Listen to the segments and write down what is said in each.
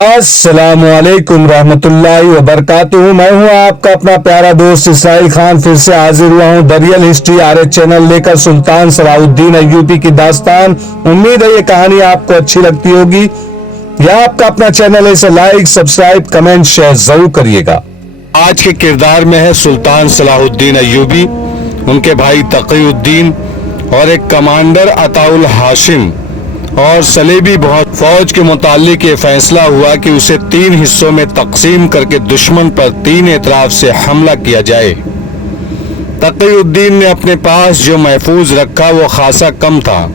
السلام علیکم رحمۃ اللہ وبرکاتہ۔ میں ہوں آپ کا اپنا پیارا دوست اسرائیل خان، پھر سے حاضر ہوا ہوں ریئل ہسٹری RH چینل لے کر سلطان صلاح الدین ایوبی کی داستان۔ امید ہے یہ کہانی آپ کو اچھی لگتی ہوگی۔ یہ آپ کا اپنا چینل ہے، اسے لائک، سبسکرائب، کمنٹ، شیئر ضرور کریے گا۔ آج کے کردار میں ہے سلطان صلاح الدین ایوبی، ان کے بھائی تقی الدین اور ایک کمانڈر عطاء الہاشم اور صلیبی بہت فوج کے متعلق یہ فیصلہ ہوا کہ اسے 3 حصوں میں تقسیم کر کے دشمن پر 3 اطراف سے حملہ کیا جائے۔ تقی الدین نے اپنے پاس جو محفوظ رکھا وہ خاصا کم تھا۔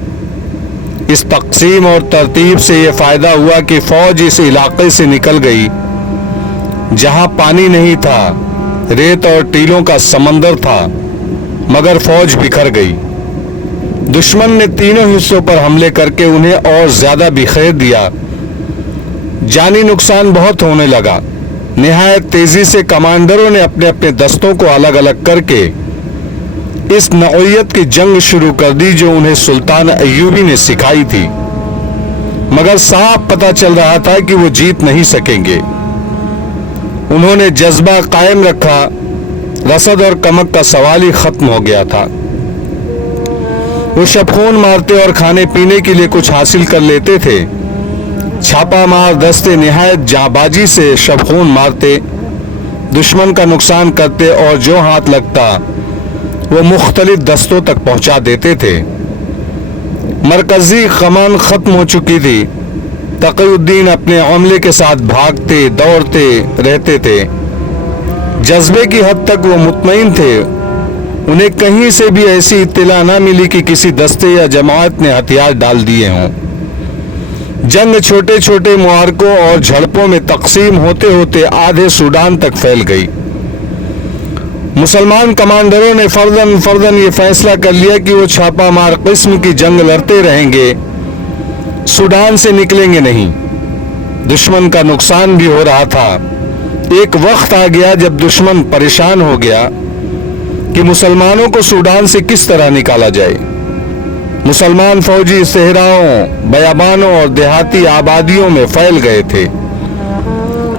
اس تقسیم اور ترتیب سے یہ فائدہ ہوا کہ فوج اس علاقے سے نکل گئی جہاں پانی نہیں تھا، ریت اور ٹیلوں کا سمندر تھا، مگر فوج بکھر گئی۔ دشمن نے تینوں حصوں پر حملے کر کے انہیں اور زیادہ بکھیر دیا۔ جانی نقصان بہت ہونے لگا۔ نہایت تیزی سے کمانڈروں نے اپنے اپنے دستوں کو الگ الگ کر کے اس نوعیت کی جنگ شروع کر دی جو انہیں سلطان ایوبی نے سکھائی تھی، مگر صاف پتہ چل رہا تھا کہ وہ جیت نہیں سکیں گے۔ انہوں نے جذبہ قائم رکھا، رسد اور کمک کا سوال ہی ختم ہو گیا تھا۔ وہ شبخون مارتے اور کھانے پینے کے لیے کچھ حاصل کر لیتے تھے۔ چھاپا مار دستے نہایت جانبازی سے شبخون مارتے، دشمن کا نقصان کرتے اور جو ہاتھ لگتا وہ مختلف دستوں تک پہنچا دیتے تھے۔ مرکزی کمان ختم ہو چکی تھی۔ تقی الدین اپنے عملے کے ساتھ بھاگتے دوڑتے رہتے تھے۔ جذبے کی حد تک وہ مطمئن تھے، انہیں کہیں سے بھی ایسی اطلاع نہ ملی کہ کسی دستے یا جماعت نے ہتھیار ڈال دیے ہوں۔ جنگ چھوٹے چھوٹے معرکوں اور جھڑپوں میں تقسیم ہوتے ہوتے آدھے سوڈان تک پھیل گئی۔ مسلمان کمانڈروں نے فرداً یہ فیصلہ کر لیا کہ وہ چھاپا مار قسم کی جنگ لڑتے رہیں گے، سوڈان سے نکلیں گے نہیں۔ دشمن کا نقصان بھی ہو رہا تھا۔ ایک وقت آ گیا جب دشمن پریشان ہو گیا کہ مسلمانوں کو سوڈان سے کس طرح نکالا جائے۔ مسلمان فوجی صحراؤں، بیابانوں اور دیہاتی آبادیوں میں پھیل گئے تھے۔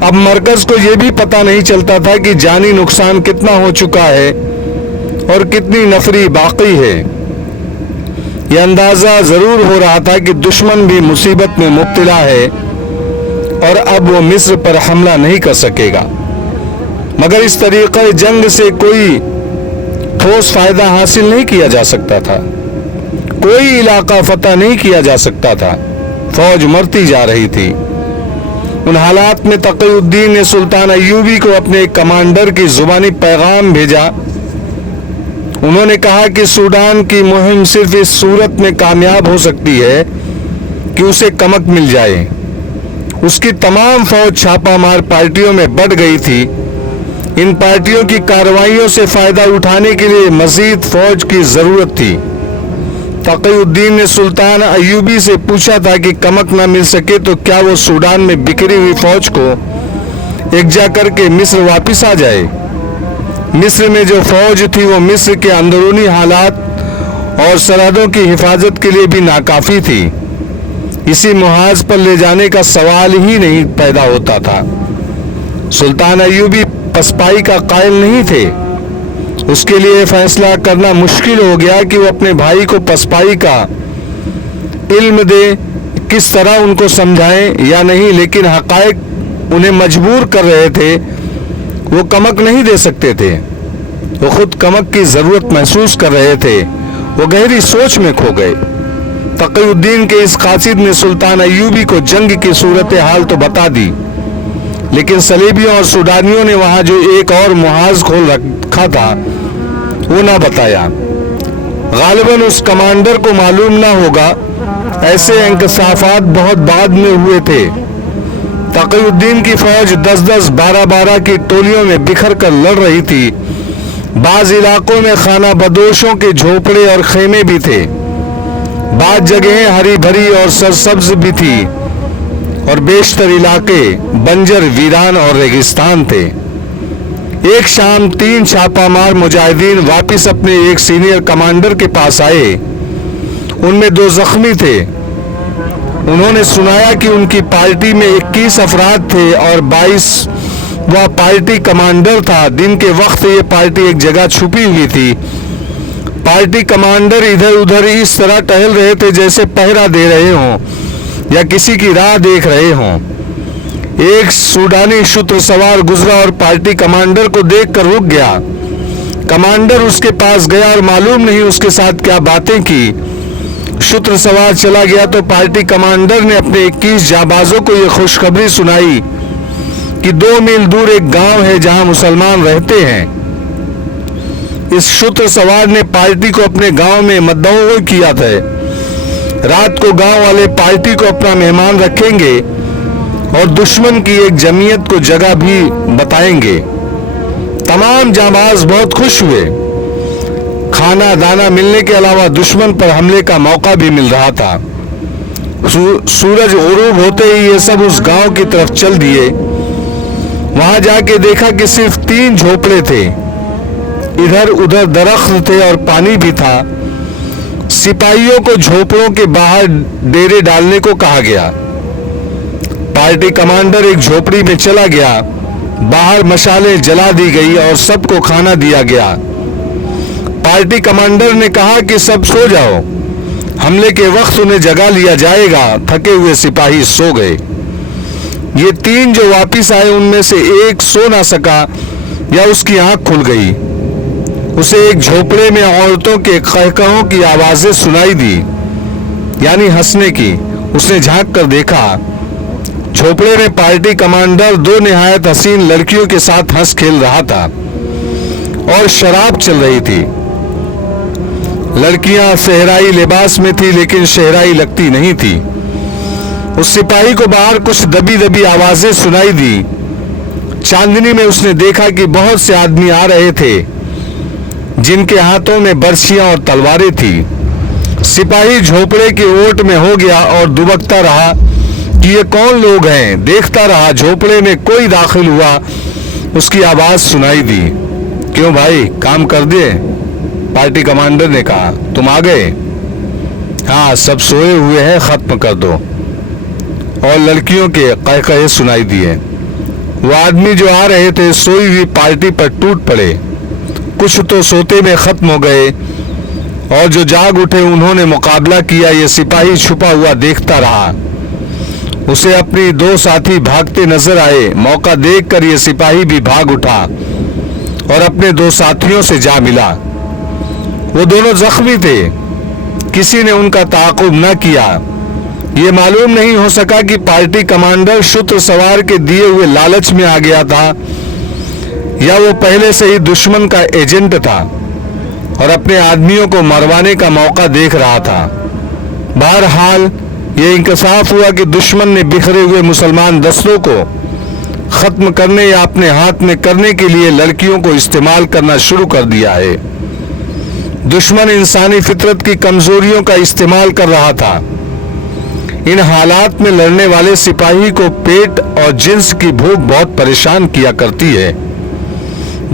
اب مرکز کو یہ بھی پتہ نہیں چلتا تھا کہ جانی نقصان کتنا ہو چکا ہے اور کتنی نفری باقی ہے۔ یہ اندازہ ضرور ہو رہا تھا کہ دشمن بھی مصیبت میں مبتلا ہے اور اب وہ مصر پر حملہ نہیں کر سکے گا، مگر اس طریقے جنگ سے کوئی ٹھوس فائدہ حاصل نہیں کیا جا سکتا تھا، کوئی علاقہ فتح نہیں کیا جا سکتا تھا۔ فوج مرتی جا رہی تھی۔ ان حالات میں تقی الدین نے سلطان ایوبی کو اپنے ایک کمانڈر کی زبانی پیغام بھیجا۔ انہوں نے کہا کہ سوڈان کی مہم صرف اس صورت میں کامیاب ہو سکتی ہے کہ اسے کمک مل جائے۔ اس کی تمام فوج چھاپا مار پارٹیوں میں بٹ گئی تھی۔ ان پارٹیوں کی کارروائیوں سے فائدہ اٹھانے کے لیے مزید فوج کی ضرورت تھی۔ تقی الدین نے سلطان ایوبی سے پوچھا تھا کہ کمک نہ مل سکے تو کیا وہ سوڈان میں بکھری ہوئی فوج کو یکجا کر کے مصر واپس آ جائے۔ مصر میں جو فوج تھی وہ مصر کے اندرونی حالات اور سرحدوں کی حفاظت کے لیے بھی ناکافی تھی۔ اسی محاذ پر لے جانے کا سوال ہی نہیں پیدا ہوتا تھا۔ سلطان ایوبی پسپائی کا قائل نہیں تھے۔ اس کے لیے فیصلہ کرنا مشکل ہو گیا کہ وہ اپنے بھائی کو پسپائی کا علم دے، کس طرح ان کو سمجھائیں یا نہیں، لیکن حقائق انہیں مجبور کر رہے تھے۔ وہ کمک نہیں دے سکتے تھے، وہ خود کمک کی ضرورت محسوس کر رہے تھے۔ وہ گہری سوچ میں کھو گئے۔ تقی الدین کے اس قاصد نے سلطان ایوبی کو جنگ کی صورتحال تو بتا دی، لیکن صلیبیوں اور سوڈانیوں نے وہاں جو ایک اور محاذ کھول رکھا تھا وہ نہ بتایا۔ غالباً اس کمانڈر کو معلوم نہ ہوگا، ایسے انکشافات بہت بعد میں ہوئے تھے۔ تقی الدین کی فوج 10-10، 12-12 کی ٹولیوں میں بکھر کر لڑ رہی تھی۔ بعض علاقوں میں خانہ بدوشوں کے جھوپڑے اور خیمے بھی تھے، بعض جگہیں ہری بھری اور سرسبز بھی تھی اور بیشتر علاقے بنجر، ویران اور ریگستان تھے۔ ایک شام 3 چھاپا مار مجاہدین واپس اپنے ایک سینئر کمانڈر کے پاس آئے۔ ان میں 2 زخمی تھے۔ انہوں نے سنایا کہ ان کی پارٹی میں 21 افراد تھے اور 22 وہ پارٹی کمانڈر تھا. دن کے وقت یہ پارٹی ایک جگہ چھپی ہوئی تھی. پارٹی کمانڈر ادھر ادھر اس طرح ٹہل رہے تھے جیسے پہرا دے رہے ہوں یا کسی کی راہ دیکھ رہے ہوں. ایک سوڈانی شتر سوار گزرا اور پارٹی کمانڈر کو دیکھ کر رک گیا. کمانڈر اس کے پاس گیا اور معلوم نہیں اس کے ساتھ کیا باتیں کی. شتر سوار چلا گیا تو پارٹی کمانڈر نے اپنے 21 جانبازوں کو یہ خوشخبری سنائی کہ 2 میل دور ایک گاؤں ہے جہاں مسلمان رہتے ہیں. اس شتر سوار نے پارٹی کو اپنے گاؤں میں مدعو کیا تھا. رات کو گاؤں والے پارٹی کو اپنا مہمان رکھیں گے اور دشمن کی ایک جمعیت کو جگہ بھی بتائیں گے. تمام جانباز بہت خوش ہوئے. کھانا دانا ملنے کے علاوہ دشمن پر حملے کا موقع بھی مل رہا تھا. سورج غروب ہوتے ہی یہ سب اس گاؤں کی طرف چل دیے. وہاں جا کے دیکھا کہ صرف 3 جھوپڑے تھے. ادھر ادھر درخت تھے اور پانی بھی تھا. سپاہیوں کو جھوپڑوں کے باہر ڈیرے ڈالنے کو کہا گیا. پارٹی کمانڈر ایک جھوپڑی میں چلا گیا. باہر مشالیں جلا دی گئی اور سب کو کھانا دیا گیا. پارٹی کمانڈر نے کہا کہ سب سو جاؤ. حملے کے وقت انہیں جگا لیا جائے گا. تھکے ہوئے سپاہی سو گئے. یہ 3 جو واپس آئے ان میں سے ایک سو نہ سکا یا اس کی آنکھ کھل گئی. اسے ایک جھوپڑے میں عورتوں کے قہقہوں کی آوازیں سنائی دی, یعنی ہنسنے کی. اس نے جھانک کر دیکھا. جھوپڑے میں پارٹی کمانڈر 2 نہایت حسین لڑکیوں کے ساتھ ہنس کھیل رہا تھا اور شراب چل رہی تھی. لڑکیاں صحرائی لباس میں تھی لیکن شہرائی لگتی نہیں تھی. اس سپاہی کو باہر کچھ دبی دبی آوازیں سنائی دی. چاندنی میں اس نے دیکھا کہ بہت سے آدمی آ رہے تھے جن کے ہاتھوں میں برچیاں اور تلواریں تھی. سپاہی جھوپڑے کے اوٹ میں ہو گیا اور دبکتا رہا کہ یہ کون لوگ ہیں. دیکھتا رہا. جھوپڑے میں کوئی داخل ہوا. اس کی آواز سنائی دی. کیوں بھائی, کام کر دیے؟ پارٹی کمانڈر نے کہا. تم آ گئے؟ ہاں, سب سوئے ہوئے ہیں, ختم کر دو. اور لڑکیوں کے قہقہے سنائی دیے. وہ آدمی جو آ رہے تھے سوئی ہوئی پارٹی پر ٹوٹ پڑے. کچھ تو سوتے میں ختم ہو گئے اور جو جاگ اٹھے انہوں نے مقابلہ کیا. یہ سپاہی چھپا ہوا دیکھتا رہا. اسے اپنی 2 ساتھی بھاگتے نظر آئے. موقع دیکھ کر یہ سپاہی بھی بھاگ اٹھا اور اپنے 2 ساتھیوں سے جا ملا. وہ دونوں زخمی تھے. کسی نے ان کا تعاقب نہ کیا. یہ معلوم نہیں ہو سکا کہ پارٹی کمانڈر شتر سوار کے دیے ہوئے لالچ میں آ گیا تھا یا وہ پہلے سے ہی دشمن کا ایجنٹ تھا اور اپنے آدمیوں کو مروانے کا موقع دیکھ رہا تھا. بہرحال یہ انکشاف ہوا کہ دشمن نے بکھرے ہوئے مسلمان دستوں کو ختم کرنے یا اپنے ہاتھ میں کرنے کے لیے لڑکیوں کو استعمال کرنا شروع کر دیا ہے. دشمن انسانی فطرت کی کمزوریوں کا استعمال کر رہا تھا. ان حالات میں لڑنے والے سپاہی کو پیٹ اور جنس کی بھوک بہت پریشان کیا کرتی ہے.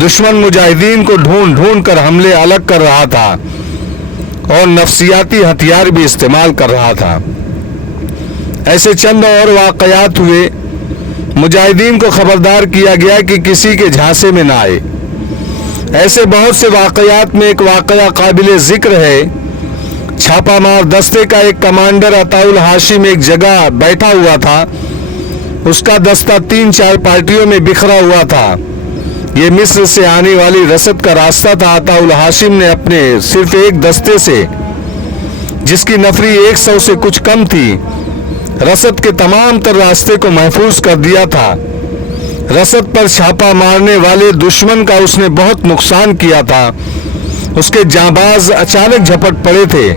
دشمن مجاہدین کو ڈھونڈ ڈھونڈ کر حملے الگ کر رہا تھا اور نفسیاتی ہتھیار بھی استعمال کر رہا تھا. ایسے چند اور واقعات ہوئے. مجاہدین کو خبردار کیا گیا کہ کسی کے جھانسے میں نہ آئے. ایسے بہت سے واقعات میں ایک واقعہ قابل ذکر ہے. چھاپا مار دستے کا ایک کمانڈر عطاء الہاشم ایک جگہ بیٹھا ہوا تھا. اس کا دستہ 3-4 پارٹیوں میں بکھرا ہوا تھا. یہ مصر سے آنے والی رسد کا راستہ تھا. عطاء الہاشم نے اپنے صرف ایک دستے سے, جس کی نفری 100 سے کچھ کم تھی, رسد کے تمام تر راستے کو محفوظ کر دیا تھا. رسد پر چھاپا مارنے والے دشمن کا اس نے بہت نقصان کیا تھا. اس کے جانباز اچانک جھپٹ پڑے تھے.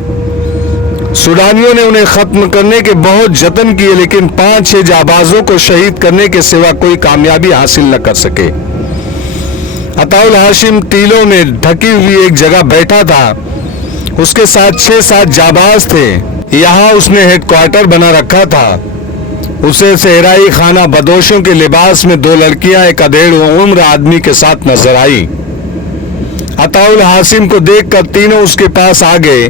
سوڈانیوں نے انہیں ختم کرنے کے بہت جتن کیے لیکن 5-6 جانبازوں کو شہید کرنے کے سوا کوئی کامیابی حاصل نہ کر سکے. عطاء الہاشم ٹیلوں میں ڈھکی ہوئی ایک جگہ بیٹھا تھا. اس کے ساتھ 6-7 جانباز تھے. یہاں اس نے ہیڈ کوارٹر بنا رکھا تھا. اسے صحرائی خانہ بدوشوں کے لباس میں 2 لڑکیاں ایک ادھیڑ عمر آدمی کے ساتھ نظر آئی. عطاء الہاشم کو دیکھ کر تینوں اس کے پاس آ گئے.